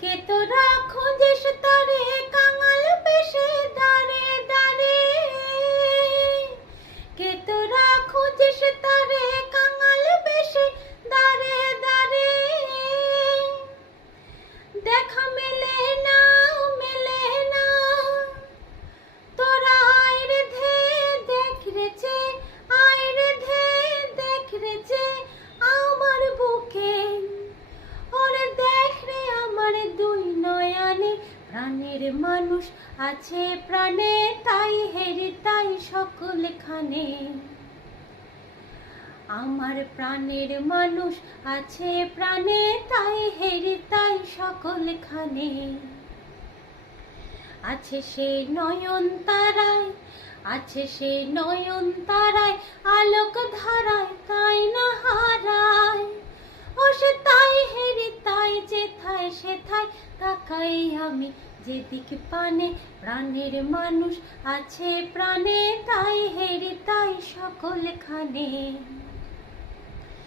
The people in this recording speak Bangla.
কে তোরা খুঁজিস তারে কাঙাল বেশে দাঁড়ে দাঁড়ে, কে তোরা খুঁজিস তারে কাঙাল বেশে দাঁড়ে দাঁড়ে। দেখা মেলে না মেলে না, তোরা আইরে ধে দেখ রেছে, আইরে ধে দেখ রেছে আমার বুকে। ওরে দেখ রে আমার দুই নয়নে, প্রাণের মানুষ আছে প্রাণে, তাই হেরে তাই সকলখানে। আমার প্রাণের মানুষ আছে প্রাণে, তাই হেরে তাই সকলখানে। আছে সে নয়ন তারায়, আছে সে নয়ন তারায়, আলোক ধারায় তাই না হারায়। ও সে তাই হেরি তাই যেথায় সেথায় তাকাই আমি যেদিক পানে, প্রাণের মানুষ আছে প্রাণে, তাই হেরি তাই সকলখানে।